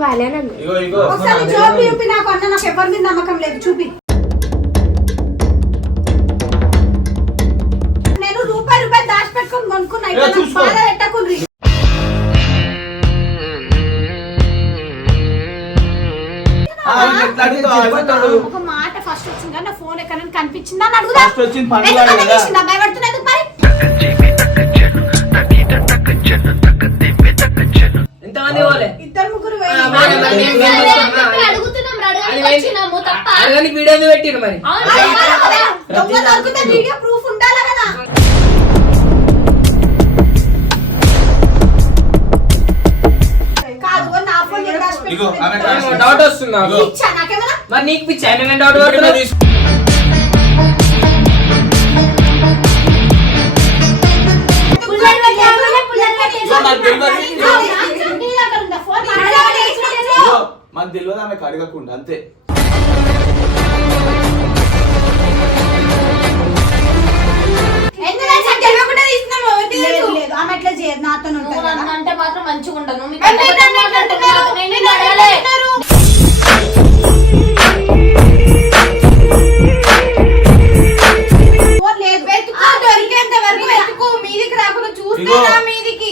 కాలే ఒకసారి జోబు చూపి నాకు అన్న నాకు ఎవరి మీద నమ్మకం లేదు చూపి నేను రూపాయి రూపాయి దాచిపెట్టుకొని కొనుక్కున్నా నాకు. బాధ పెట్టకుండ్రి. ఒక మాట ఫస్ట్ వచ్చింది నా ఫోన్ ఎక్కడ కనిపించిందా అని అడుగుదా ఎందుకు. కనిపించిందా? భయపడుతున్నా దానికి దొరికితే ఇవ్వు. వీడియో ప్రూఫ్ ఉండాలి కదా? డౌట్ వస్తుంది మరి నీకు పిచ్చా నేను డౌట్ వీడియో పడుతున్నా తీసు- పుల్లలు పెట్టాలి, పుల్లలు పెట్టాలి. ఇగో, నాకు తెలియదు. నీ దగ్గర ఉందా? ఫోన్? ఇగో, మనకు తెలియదు ఆమెకు అడగకుండా అంతే. లేదు, లేదు. ఆమె ఎట్లా చేయదు నాతో. అంటే మాత్రం మంచిగా ఉండను లేదు. ఆ, దొరికేంత వరకు వెతుకు. మీదికి రాకుండా చూస్తే ఇగో. రా మీదికి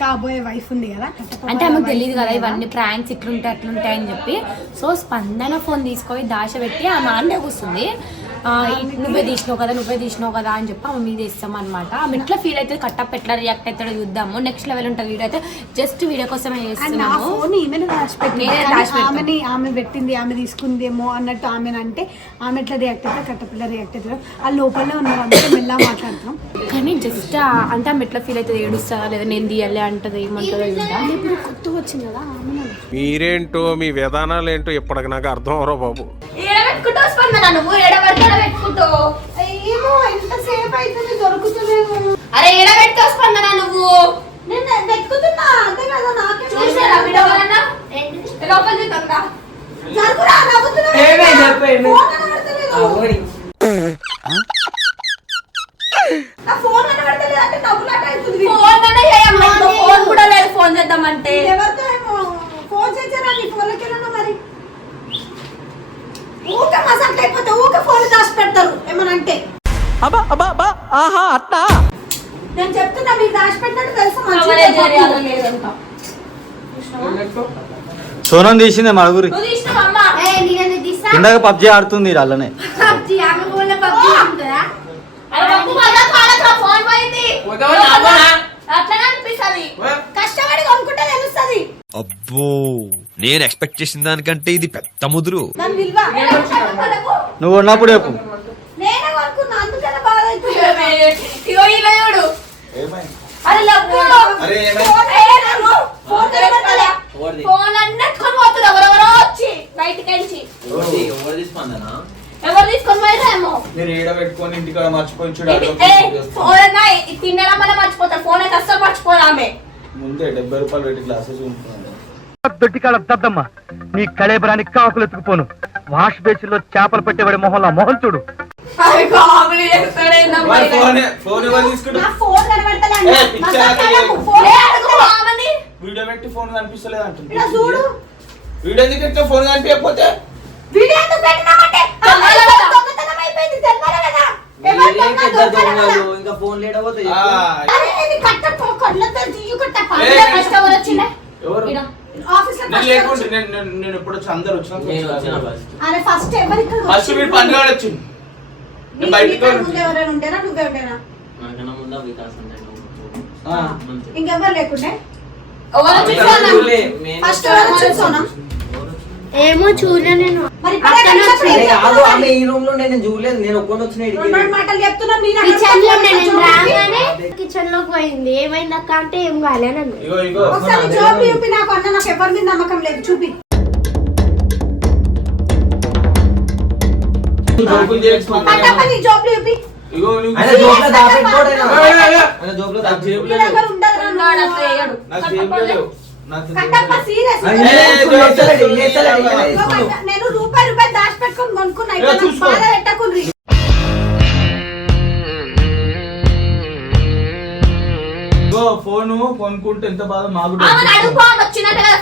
కాబోయే వైఫ్ ఉంది కదా. అంటే ఆమెకు తెలియదు ఉంది కదా ఇవన్నీ ప్రాంక్స్ ఇట్లుంటాయి అట్లుంటాయి అని చెప్పి. సో స్పందన ఫోన్ తీసుకొని దాశ పెట్టి ఆమె ఆండే కూర్చుంది. నువ్వే తీసినావు కదా నువ్వే తీసినావు కదా అని చెప్పి ఆమె మీద ఇస్తాం అనమాట ఆమె ఎట్లా ఫీల్ అవుతుంది? కట్టప్ ఎట్లా రియాక్ట్ అవుతాడో చూద్దాము. నెక్స్ట్ లెవెల్ ఉంటుంది వీడియో అయితే. జస్ట్ వీడియో కోసమే చేస్తున్నాము. ఆమెని ఆమె పెట్టింది ఆమె తీసుకుందేమో అన్నట్టు ఆమె అంటే ఆమె ఎట్లా రియాక్ట్ అవుతారు కట్టపిల్ల రియాక్ట్ అవుతారు ఆ లోపలనే ఉన్నారు మెల్ల మాట్లాడతాం. కానీ జస్ట్ అంటే ఆమె ఎట్లా ఫీల్ అవుతుంది ఏడుస్తుందా లేదా నేను తీయాలి అంటది ఏమంటుందో చూద్దాం. ఇప్పుడు కొత్తగా వచ్చింది కదా ఆమె మీరేంటో మీ విధానాలు ఏంటో ఇప్పటికి నాకు అర్థం అవరో బాబు. ఏడ పెట్టుకుంటావు స్పందన? నువ్వు ఏడ పెట్టుకుంటావు? ఏమో ఎంతసేపు అవుతుంది దొరుకుతుందేమో అరే పెట్టుకోవు స్పందన నువ్వు? నేను వెతుకుతున్నా అంతే కదా నాకే చూసారా వీడియో వలన లోపల చూద్దాం జరుగురా ఏమే ఏమే? ఫోన్ కనబడతలేదు. ఆ, ఓడి. నా ఫోన్ కనబడతలేదు అంటే నవ్వులాట అవుతుంది ఫోన్ అనే చేయమ్మా, ఇంకో ఫోన్ కూడా లేదు ఫోన్ చేద్దామంటే. ఎవరితో ఫోన్ చేశారా? నీ ఫోన్లకి వెళ్ళినా మరి? ఊక మసాట్లు అయిపోతే ఊక ఫోన్ దాచి పెడతారు. ఏమని అంటే నేను చెప్తున్నా మీరు దాచి పెట్టినట్టు తెలుసు సోనం తీసింది మా అమ్మా? ఇందాక పబ్జి ఆడుతుంది రావాలా? అట్లనే అనిపిస్తుంది. అబ్బో. నేను ఎక్స్పెక్ట్ చేసిన దానికంటే ఇది పెద్ద ముదురు. నువ్వు ఉన్నప్పుడు చెప్పు? ఎవరు తీసుకొని పోయారేమో మీరు ఏడ పెట్టుకొని ఇంటికాడ మర్చిపోయి చూడు ఇది- అక్కడ ఏ, కూర్చొని ఫోన్ అన్నా ఇది తినడం వల్ల మర్చిపోతారు ఫోన్ అయితే అస్సలు మర్చిపోదు ఆమె ముందే డెబ్బై రూపాయలు పెట్టి గ్లాసెస్ ఉంటున్నాను దొడ్డికాల దద్దమ్మ నీ కళేబరానికి కాకులు ఎత్తుకుపోను వాష్ బేసిన్లో చేపలు పట్టేవాడి మొహంలా మొహం చూడు. వీడియో పెట్టి ఫోన్ కనిపిస్తలేదు అంటుంది ఇలా చూడు వీడియో ఎందుకు ఎట్లా ఫోన్ కనిపించకపోతే ఇంకా ఫోన్ లేడపోతే ఆ, అరే ఇది కట్టప్ప కళ్ళతో తీయు కట్టప్ప ఏ, ఇదే ఫస్ట్ ఎవరు వచ్చిండే? ఎవరు? ఈడ. ఆఫీస్లో నేను లేకుండా వచ్చి- నేను నేను- నేను ఎప్పుడు వచ్చి? అందరు నేను వచ్చిన వచ్చిన ఫస్ట్ అరే ఫస్ట్ ఎవరు ఇక్కడ ఫస్ట్ వీడు పండుగ వచ్చింది నేను నీ- బయటికి నీకన్నా ముందు ఎవరైనా ఉండేనా? నువ్వే ఉండేనా? నాకన్నా ముందా వికాస్ ఆ. ఇంకెవరు లేకుండే? ఎవరు వచ్చి చూడన్నా? ఫస్ట్ ఎవరు ఏమో చూడలే నేను. మరి ఇప్పుడే కలిసినప్పుడు ఏం అరే కాదు చెప్తున్నావు ఆమె? ఈ రూమ్లో నేను చూడలేదు. నేను ఒక్కొని వచ్చిన రెండు ఇడికి రెండు మాటలు చెప్తున్నా మీరు అక్కడ కిచెన్లో నేను కూర్చొని రాగానే కిచెన్లోకి పోయింది. ఏమైంది అక్క అంటే ఏం కాలే ఒకసారి చూపి నాకు అన్న నాకు ఎవరి మీద నమ్మకం లేదు. చూపి. జోబులో జోబులో దాపెట్టుకోడు నేను రూపాయి రూపాయి ఫోను కొనుక్కుంటే ఎంత బాధ మాకు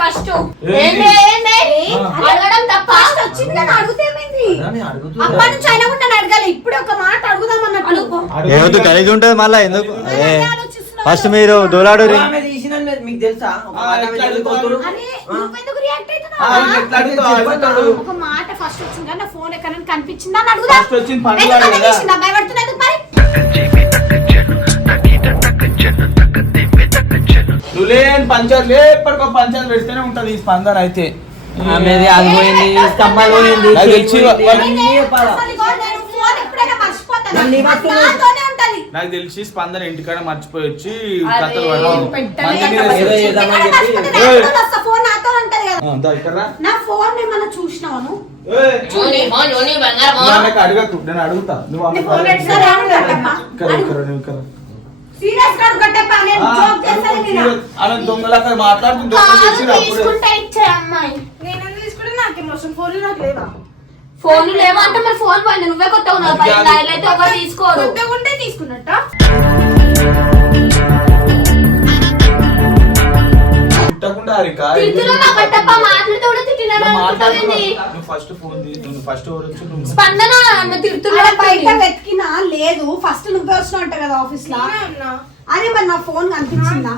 ఫస్ట్ ఏంటి? ఏంటి ఏంటి ఆ. అడగడం తప్ప ఫస్ట్ వచ్చింది కదా అడిగితే ఏమైంది అదే అడుగుతున్నా. అప్పటి నుంచి అయినా కూడా నన్ను అడగాలి ఇప్పుడు ఒక మాట అడుగుదాం అన్నట్టు ఏమవుతుంది కలిగి ఉంటుంది మళ్ళీ ఎందుకు? ఫస్ట్ మీరు దోలాడు ఓ, ఆమె తీసినని మీరు- మీకు తెలుసా? ఒక మాట ఫస్ట్ వచ్చింది నా ఫోన్ ఎక్కడ కనిపించిందా? అని అడుగుదా? ఫస్ట్ వచ్చింది భయపడుతున్నా నువ్వు పంచాయత్ ఎప్పటికో పంచాయత్ పెడితేనే ఉంటది ఈ స్పందన అయితే. ఆమెది అది పోయింది. స్తంభాలు పోయింది నాకు తెలిసి స్పందన ఇంటికాడ మర్చిపోయి వచ్చి కథలు అడగకు నేను అడుగుతా. నువ్వు కట్టప్ప? నేను జోక్ చేస్తాను నేను మాట్లాడుతూ దొంగ కాదు చేసి అప్పుడే. తీసుకుంటే ఇచ్చే అమ్మాయి. నేను ఎందుకు తీసుకుంటే? నాకేం ఫోన్ నాకు లేదా ఫోన్ లేవంటే మరి ఫోన్ పోయింది నువ్వే కొత్త ఉన్నావు. అయితే ఎవరు తీసుకోరు. ఉంటే తీసుకున్నట్ట? తిట్టకుండా హరిక తిడుతున్నా కట్టప్ప మాట్లాడితే కూడా తిట్టినాడు అనుకుంటుంది నువ్వు ఫస్ట్ ఫోన్ తీ నువ్వు ఫస్ట్ ఎవరు వచ్చి నువ్వు స్పందన అన్న ఆడ తిడుతున్నాడు బయట వెతికినా లేదు. ఫస్ట్ నువ్వే వచ్చినావు అంట కదా ఆఫీస్లో. అరే మరి నా ఫోన్ కనిపించిందా?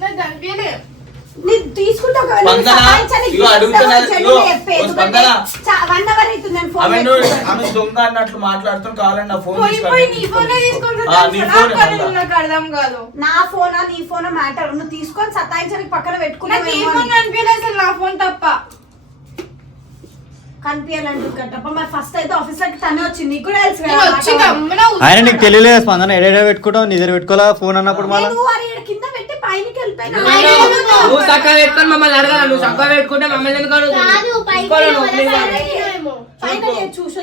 నీ తీసుకుంటే అన్నట్లు మాట్లాడుతాను కావాలని నా ఫోన్ పోయి తీసుకొని పోయి నీ ఫోనే ఆ, నీ ఫోనే మళ్ళా. నా ఫోనా నీ ఫోన్ మ్యాటర్ నువ్వు తీసుకొని సతాయించడానికి పక్కన పెట్టుకున్నావు నా ఫోన్ తప్ప. కదా ఆయన నీకు తెలియలేదు స్పందన. ఎడేడా పెట్టుకుంటావు నీ దగ్గర పెట్టుకోవాలా? ఫోన్ అన్నప్పుడు మళ్ళీ నేను వారి ఈడ కింద పెట్టి పైనకి వెళ్ళిపోయినా నువ్వు చక్కగా పెట్టుకొని మమ్మల్ని అడగాల నువ్వు చక్కగా పెట్టుకుంటే మమ్మల్ని ఎందుకు అడుగుతున్నావు? కాదు, పైకి తీసుకోవాలి నువ్వు, వెళ్ళి please. వాళ్ళ పైన నేను చూసి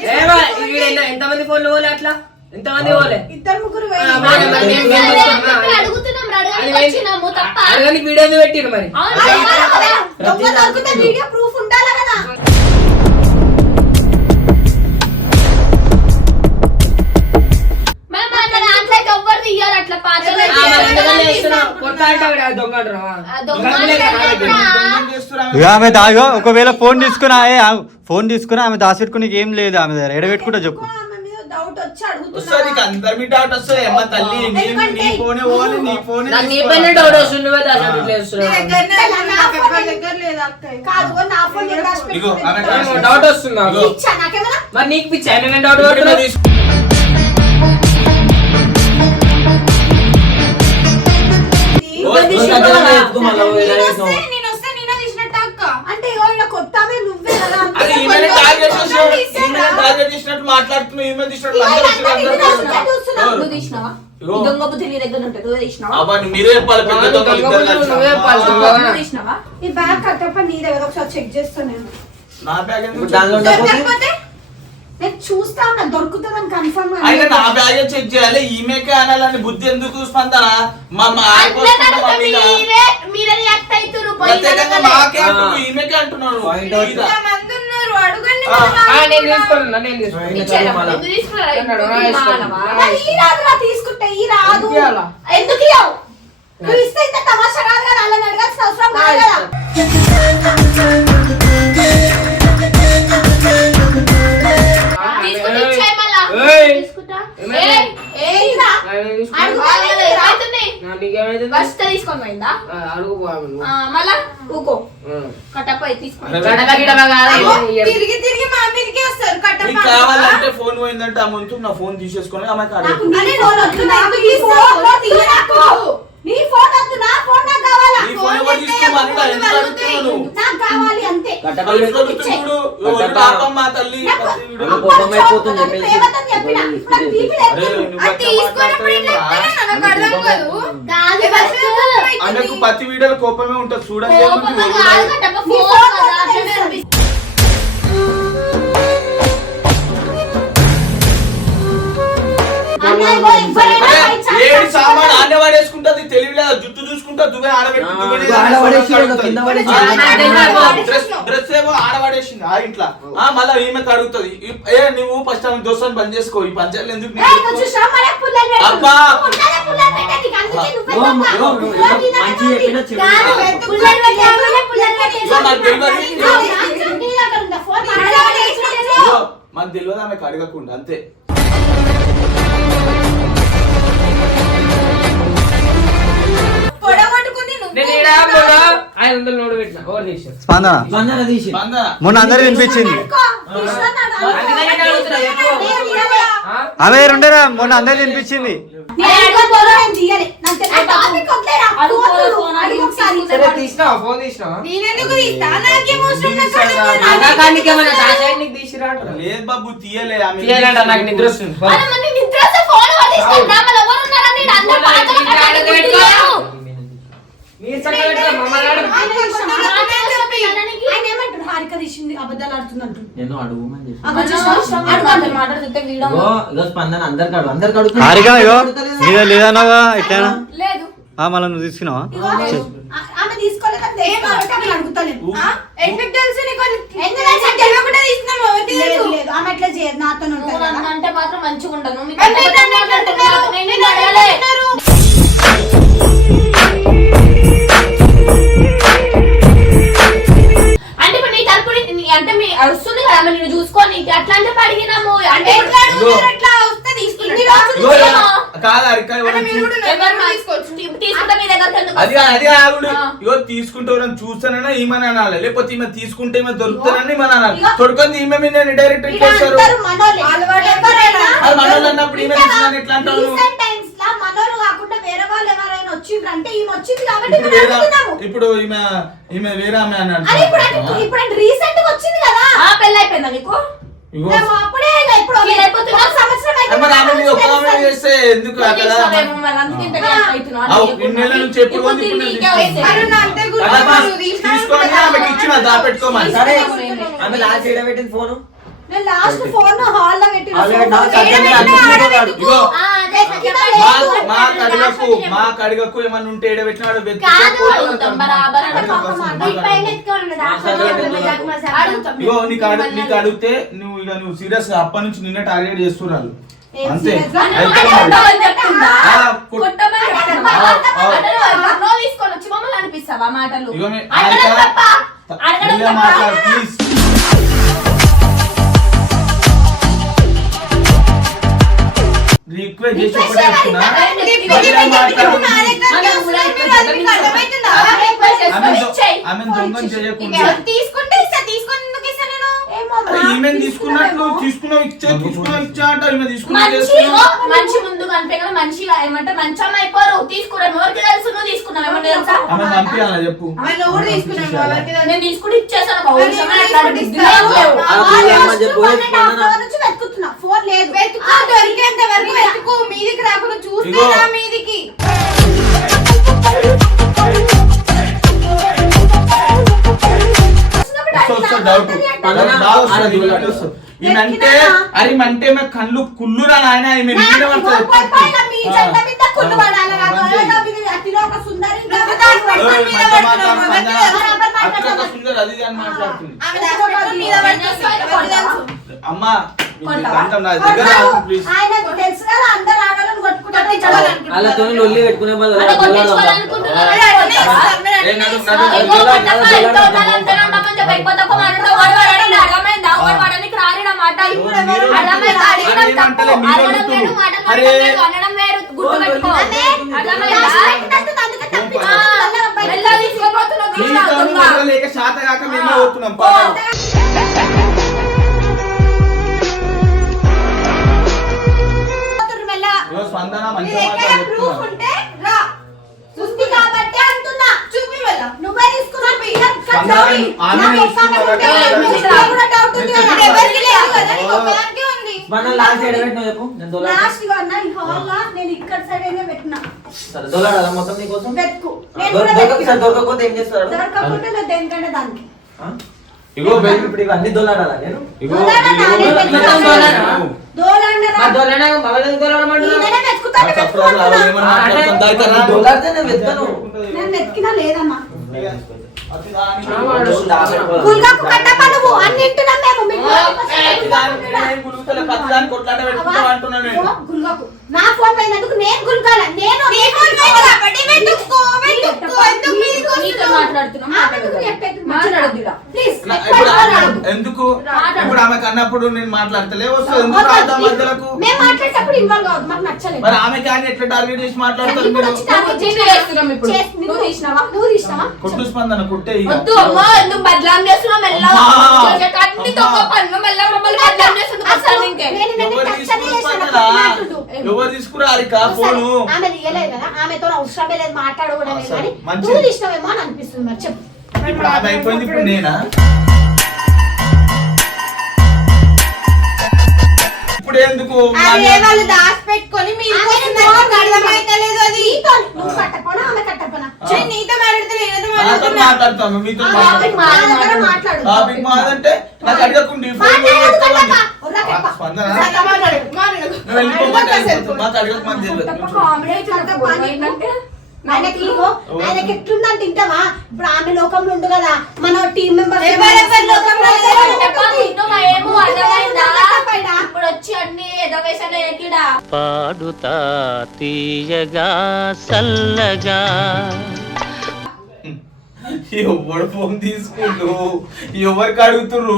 దొంగని చేస్తున్నారు ఆమె. దాగో ఒకవేళ ఫోన్ తీసుకుని ఏ, ఆ ఫోన్ తీసుకుని ఆమె దాచిపెట్టుకుని ఏం లేదు ఆమె దగ్గర. ఎడబెట్టుకుంటా చెప్పు. డౌట్ వచ్చి వస్తుంది అడుగుతున్నా అందరి డౌట్ వస్తుంది. అమ్మ తల్లి నీ- ఫోనే పోవాలి నీ ఫోనే నీ. పైన డౌట్. డౌట్ మరి నీకు పిచ్చా? డౌట్ దొంగ ఇద్దరు బుద్ధులు కలిసి. నువ్వే తీసినావా? ఈ బ్యాగ్ కట్టప్ప నీ దగ్గర ఒకసారి చెక్ చేస్తాను నేను నా బ్యాగ్ దానిలో నేను చూస్తా ఉన్నా దొరుకుతుందని కన్ఫర్మ్ అయినా నా బ్యాగ్ చెక్ చేయాలి ఈమెకే అనాలని బుద్ధి ఎందుకు స్పందన? మా మా. మీరే మీరే రియాక్ట్ అవుతున్నారు మాకే ఆ. అంటున్నావు, ఈమెకే అంటున్నాను తీసుకుంటే ఈ రాదు. ఎందుకు నువ్వు ఇస్తే ఇంత తమాషా కాదు కదా అలా అడగాల్సిన అవసరం కాదు కదా. తిరిగి తిరిగి మా మీదకే వస్తారు నీకు కావాలంటే ఫోన్ పోయిందంటే ఆ ముందు నా ఫోన్ తీసేసుకొని ఆమె కాదు నాకు నీ ఫోన్ వద్దు నాకు నీ ఫోన్లో తీయకు నీ ఫోన్ వద్దు నా ఫోన్ నాకు కావాలా? నీ ఫోన్ ఎవరు తీసుకోమని ఎందుకు అడుగుతున్నావు నాకు కావాలి అంతే. గట్టప మరి ఎందుకు అడుగుతున్నావు? ఎవరు పాపం మా తల్లి నాకు నాకు కోపం అయిపోతుంది నుంచి చెప్పేసి. ప్రేమతో చెప్పిన. ఇప్పుడు నాకు బీపీ అరే లేదు నువ్వు అది అట్లా తీసుకున్నప్పుడు ఇట్లా మాట్లాడతావేంరా? చెప్తారా? నాకు అర్థం కాదు కాదు. ఫస్ట్ ఆమెకు ప్రతి వీడియోలో కోపమే ఉంటుంది చూడండి. కోపంగా కాదు కట్టప్ప నీ ఫోన్ తీసుకుంటా దువ్వే ఆడబెట్టి దువ్వే ఇదిగో ఆడబడేసి ఇదిగో కింద పడేసి. డ్రెస్ డ్రెస్ ఏమో ఆడబడేసింది ఆ ఇంట్లో ఆ మళ్ళీ ఈమె కడుగుతుంది ఈ- ఏ నువ్వు ఫస్ట్ ఆమె దోస్తాను బంద్ చేసుకో ఈ పంచాయతీలు ఎందుకు నీకు? అబ్బా. మంచి ఉంది. చెప్పినా చెడు కాదు, చెప్పినా. పుల్లలు పెట్టే పుల్లలు, పుల్లలు పెట్టే. ఇదిగో నాకు తెలియదు. అవునా? నీ దగ్గర ఉందా ఫోన్? మాట్లాడే ఇదిగో, మాకు తెలియదు ఆమె కడగకుండా అంతే అవసరం? నాకు నాకానికి ఏమైనా నా సైడ్ నీకు తీసిరా అంటున్నా. లేదు బాబు తీయలే. ఆమె తీయాలంట నాకు నిద్ర వస్తుంది పో. అరే, మరి నిద్ర వస్తే ఫోన్ పడేసుకుంటా. మళ్ళీ ఎవరు ఉన్నారని ఈడ అందరూ పాటలు పాడుకుంటూ కూర్చున్నారు. మీరు చక్కగా పెట్టుకో, మమ్మల్ని అడుగు. ఆయన చెప్పి ఆయన ఏమంటాడు హారిక తీసింది అబద్ధాలు చూసినావా? అడుగు స్పందన అందరికి అడుగు అందరికి అడుగు హారిక ఇగో మీద లేదన్నావా ఇట్లా లేదు మళ్ళీ నువ్వు తీసుకున్నావా ఆ- ఆమె తీసుకోలేదంటే ఏం కాబట్టి ఆమెను అడుగుతలేము ఆ? ఎందుకు తెలుసు నీకు అది? ఎందుకు తెలుసు? తెలియకుండా తీస్తున్నావు ఎవరికి లేదు తెలుసు? లేదు ఆమె ఎట్లా చేయదు నాతో నువ్వు ఉంటుంది నన్ను కదా. అంటే మాత్రం మంచిగా ఉండను మీకు అంటే అబద్ధం నన్ను మాట్లాడుతున్నారు. అంటున్నారు. నేను నిన్ను నిన్ను అడగలే. అంటున్నారు. అంటే ఇప్పుడు నీ తరపున నీ- అంటే మీ వస్తుంది కదా నిన్ను చూసుకొని అట్లా అంటే అడిగినాము అంటే ఎట్లా వస్తే ఇగో, తీసుకుంటారని చూస్తానన్నా ఈమెను అనాలి. లేకపోతే ఈమె తీసుకుంటే ఈమె దొరుకుతానని ఈమెను అనాలి. తొడుకొని ఈమె మీద నేను డైరెక్ట్ ఈడ చేస్తారు అందరూ మనోళ్ళే. అలవాటు ఎవరైనా అది మనోళ్ళు అన్నప్పుడు ఈమె ఎట్లా అంటావు? మనోళ్ళు కాకుండా వేరే వాళ్ళు ఎవరైనా వచ్చిండ్రు అంటే ఈమె వచ్చింది కాబట్టి ఇప్పుడు మనం వేరే అడుగుతున్నాము ఇప్పుడు ఈమె ఈమె వేరే ఆమె అని అరే ఇప్పుడు అంటే అంటున్నావా? ఇప్పుడు అంటే రీసెంట్గా వచ్చింది కదా ఆ, పెళ్ళి అయిపోయిందా నీకు ఇగో మేము అప్పుడే ఇలా ఇప్పుడు ఫీల్ అయిపోతున్నావా? ఒక సంవత్సరం అయితే మరి ఆమె మీద ఒక ఆమె తెలుస్తుంది. చేస్తే ఎందుకు నువ్వు అక్కడ తీసుకోవేమో మరి అందుకే ఇంత గ్యాస్ అవుతున్నావు. అవు, నీకు ఇన్నేళ్ళ నుంచి ఎప్పుడు ఇప్పుడు ఉంది, ఇప్పుడు తిరిగి నేను వేసేది. అరే నా అంతే గుర్తు. అలా నువ్వు తీసినా తీసుకొని కూడా ఆమెకి ఇచ్చిన దాపెట్టుకోమని సరే. ఆమె లాస్ట్ చేయడం పెట్టింది ఫోను నేను లాస్ట్ ఫోన్ హాల్లో మా. మా కడిగకు మా కడిగకు ఏమన్నా ఉంటే దాచుకోండి, అడుగుతాం. ఇగో నీకు నీకు అడిగితే నువ్వు ఇక నువ్వు సీరియస్గా అప్పటి నుంచి నిన్న టార్గెట్ చేస్తున్నారు అంతే మరి. కొట్టమని ఎందుకు ఇస్తా. నేను. ఏమో అరే, మా ఈమె తీసుకున్నట్లు తీసుకున్నావు ఇచ్చే తీసుకున్నావు ఇచ్చా అంట ఈమె తీసుకున్నా మంచి ముందు కనిపే కదా మంచిగా ఏమంటే మంచి అమ్మాయి అయిపోరు తీసుకున్నాను ఎవరికి తెలుసు నువ్వు తీసుకున్నావు. ఏమన్నా తెలుసా? ఆమె పంపించాలా చెప్పు. ఆమె తీసుకున్నావు? నేను తీసుకుని ఇచ్చేసాను లేదు. వెతుకు దొరికేంత వరకు వెతుకు మీదికి రాకుండా చూస్తే. రా మీదికి వస్తా వస్తా డౌట్ పక్కన బాగా వస్తుంది, ఆడ డౌట్ వస్తుంది. ఈమె అంటే వెతికినా? అరే ఈమె అంటే ఈమె కళ్ళు కుళ్ళురా నాయన ఈమె నిండా పడుతుంది. నా? అమ్మా ఆయనకు తెలుసు కదా అందరు ఆడవాళ్ళని కొట్టుకుంటారు వాళ్ళతో లొల్లి పెట్టుకునే బదులు. మరి అట్లనే ఇస్తాం, మరి ఏ, నడు, ఇస్తాం. నడు, ఎక్కువ కొట్టమ్మా, ఎంత ఉండాలి అంతనే ఉండమని చెప్పి ఎక్కువ తక్కువ మాట్లాడితే వాడు వాడని అర్థమైందా? వాడు వాడనికి రాని నా మాట. మీరు అర్థమైందా? అడగడం అని తప్పు. ఏమంటలే, మీరు అడగడం అడుగుతున్నారు. వేరు, మాటలు అరే. మాట్లాడడం అనడం వేరు. గుర్తుపెట్టుకో. అదే, అర్థమైందా? ఆ, మెల్లగా తీసుకొని పోతున్నావు, నీతో తీసుకురా, నువ్వు దొంగ. లేక శాత కాక మేమే పోతున్నాం. పద. స్పందన వెతికినా. సరే, దొరకకపోతే ఏం చేస్తాడు దొరకకుండా దేనికంటే దానికి? ఇగో వెళ్ళు. ఇప్పుడు ఇవన్నీ దొల్లాడాలా నేను? ఇగో నా ఫోన్ పోయినందుకు నేను గుల్గాల? నేను నీ ఫోన్ పోయింది కాబట్టి వెతుక్కో వెతుక్కో ఎందుకు మీకు నీతో మాట్లాడుతున్నాం మాట్లాడొద్దు ప్లీజ్ నా- ఇప్పుడు ఎందుకు? ఇప్పుడు ఆమెకు అన్నప్పుడు నేను మాట్లాడతలే వస్తుంది. మధ్యలకు? మేము మాట్లాడేటప్పుడు ఇన్వాల్వ్ కావద్దు మాకు నచ్చలేదు. మరి ఆమె కానీ ఎట్లా టార్గెట్ చేసి మాట్లాడతారు నువ్వు తీసినావా? నువ్వు తీసినావా? కొట్టు స్పందన కొట్టే ఇక. వద్దు అమ్మా ఎందుకు బదలాం చేస్తున్నావు? మెల్లగా అమ్మా. అన్ని తొక్క పన్ను మెల్లగా మమ్మల్ని బదలాం చేస్తుంది బస్సాలు ఇంకే నేను నిన్ను ఎవరు టచ్ అనే తీసుకురు చేశాను, స్పందన? కొట్టినట్టుండు. ఎవరు తీసుకురా హరిక సరే, ఫోను. ఆమె తీయలేదు కదా ఆమెతో అవసరమే లేదు మాట్లాడు కూడా లేదు సరే, కానీ. నువ్వు తీసినావేమో అని అనిపిస్తుంది మరి చెప్పు. ఇప్పుడు ఆమె అయిపోయింది ఇప్పుడు నేనా? ఇప్పుడు ఎందుకు వాళ్ళు దాచి పెట్టుకొని మీరు అర్థమైతలేదు అది నువ్వు కట్టపోనా ఆమె కట్టపోనా నీతో మీతో మాట్లాడు. టాపిక్ మాదంటే నాకు అడగకుండా. స్పందన. మాకు ఆయనకి ఆయనకి ఎట్లుందంటే ఇంటవా ఇప్పుడు ఆమె లోకంలో ఉండు కదా మన టీం మెంబర్స్ ఏమో అర్థమైందా? ఇప్పుడు వచ్చి అన్ని ఎదవేశాలు ఎట్లా పాడుతా తీయగా సల్లగా. ఎవరు ఫోన్ తీసుకుంటూ ఎవరికి అడుగుతుర్రు.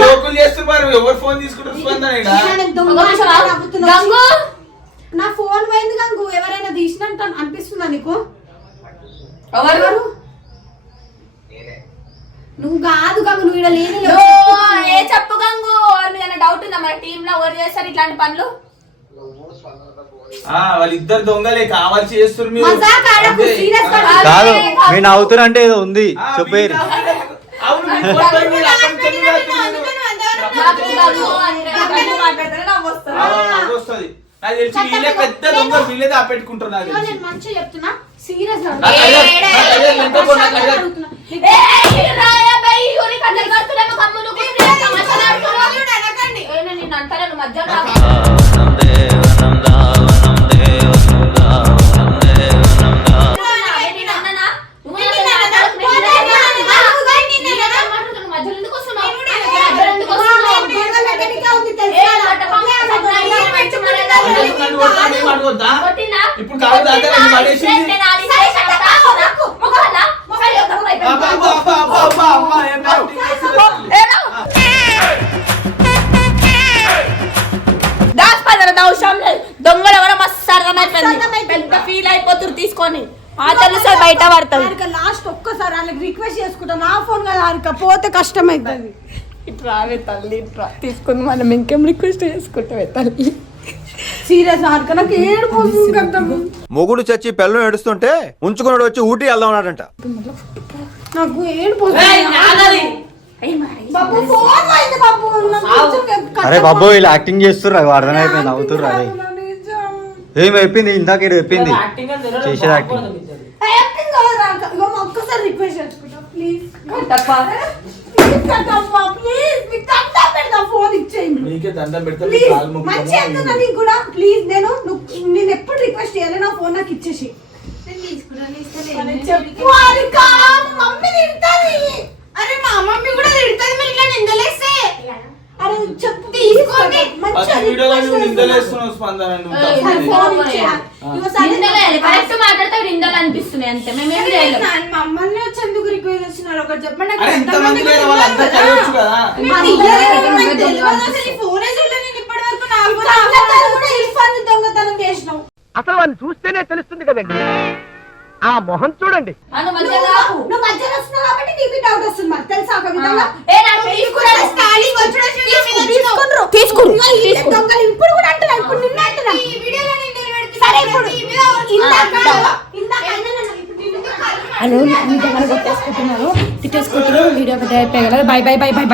జోకులు చేస్తున్నారు. ఎవరు ఫోన్ తీసుకుంటారు స్పందన నా ఫోన్ పోయింది గంగు ఎవరైనా తీసినట్టు అనిపిస్తుందా నీకు? ఎవరు? నువ్వు కాదు గంగు నువ్వు ఇక్కడ లేని ఓ, ఏ చెప్పు గంగు ఎవరి మీద డౌట్ ఉందా? మన టీమ్లో ఎవరు చేస్తారు ఇట్లాంటి పనులు? ఆ వాళ్ళిద్దరు దొంగలే కావాల్సి చేస్తున్నారు మీరు. కాదు. మీరు నవ్వుతురంటే ఏదో ఉంది. చెప్పేరు అవును నాకు అది తెలిసి వీళ్ళే పెద్ద దొంగ వీళ్ళే దాపెట్టుకుంటారు నాకు ఇగో తెలిసి. నేను మంచిగా చెప్తున్నా సీరియస్ నాకు అడిగా- నాకు కమ్ములు యాక్టింగ్ చేస్తున్నారు? ఏరా? దాచిపోయారు అవసరం లేదు. దొంగలు ఎవరో మస్తు అర్థమైపోయింది పెద్ద ఫీల్ అయిపోతురు తీసుకొని. ఆ తెలుసా బయట హారిక లాస్ట్ ఒక్కసారి వాళ్ళకి రిక్వెస్ట్ చేసుకుంటా. నా ఫోన్ కదా హారిక పోతే కష్టం అవుతుంది రావే తల్లి రా. తీసుకుని మనం ఇంకేం రిక్వెస్ట్ చేసుకుంటావే తల్లి? సీరియస్ నాకు మొగుడు చచ్చి పిల్లలు ఏడుస్తుంటే ఉంచుకున్నాడు వచ్చి ఊటీ వెళ్దాం అన్నాడంట. నాకు అరే బాబు వీళ్ళు యాక్టింగ్ చేస్తుర్రు అర్థమైపోయింది నవ్వుతుర్రు అదే నిజం. ఏం చెప్పింది? ఇందాక ఈడు చెప్పింది. చేసేది యాక్టింగ్ ఒక్కసారి రిక్వెస్ట్ చేసుకుంటా ప్లీజ్ నీకే దండం పెడతా. మంచి నీకు కూడా ప్లీజ్ నేను నేను ఎప్పుడు రిక్వెస్ట్ చేయాలి నా ఫోన్ నాకు ఇచ్చేసి. చెప్పు మమ్మీ అరే మా మమ్మీ కూడా తిడుతుంది మీరు ఇట్లా నిందలేస్తే? అరే చెప్పు తీసుకోండి. నిందలేస్తున్నావు కరెక్ట్ మాట్లాడితే నిందలు అనిపిస్తున్నాయి అంతే. మేమేం చేయలేము మమ్మల్ని వచ్చి ఎందుకు రిక్వెస్ట్ చేస్తున్నారు ఒకటి చెప్పండి నాకు అరే ఇంత ఎంతమంది మంది లేరు వాళ్ళంతా చేయొచ్చు కదా. మీరు ఇద్దరు నాకు తెలియదు. అసలు ఈ ఫోనే చూడలేదు నేను ఇప్పటివరకు నాకు కూడా దొంగతనం కూడా ఇర్ఫాన్ దొంగతనం చేసినావు. అసలు వాడిని చూస్తేనే తెలుస్తుంది కదండి. ఆ మొహం చూడండి. అను మధ్యలో నువ్వు రాకు. నువ్వు మధ్యలో వస్తున్నావు కాబట్టి నీకు డౌట్ వస్తుంది మరి. తెలుసా ఒక విధంగా? ఏ నాకు తీసుకురా స్టాలింగ్ వచ్చుడు వచ్చుడు మీద తీసుకున్నారు తీసుకురు. ఇగో ఈ దొంగలు ఇప్పుడు కూడా ఇప్పుడు నిన్న. సరే ఇప్పుడు ఇందాక ఇందాక అని నన్ను ఇప్పుడు కొట్టేసుకుంటున్నారు తిట్టేసుకుంటారు వీడియో పెద్ద అయిపోయాయి కదా. Bye bye bye bye.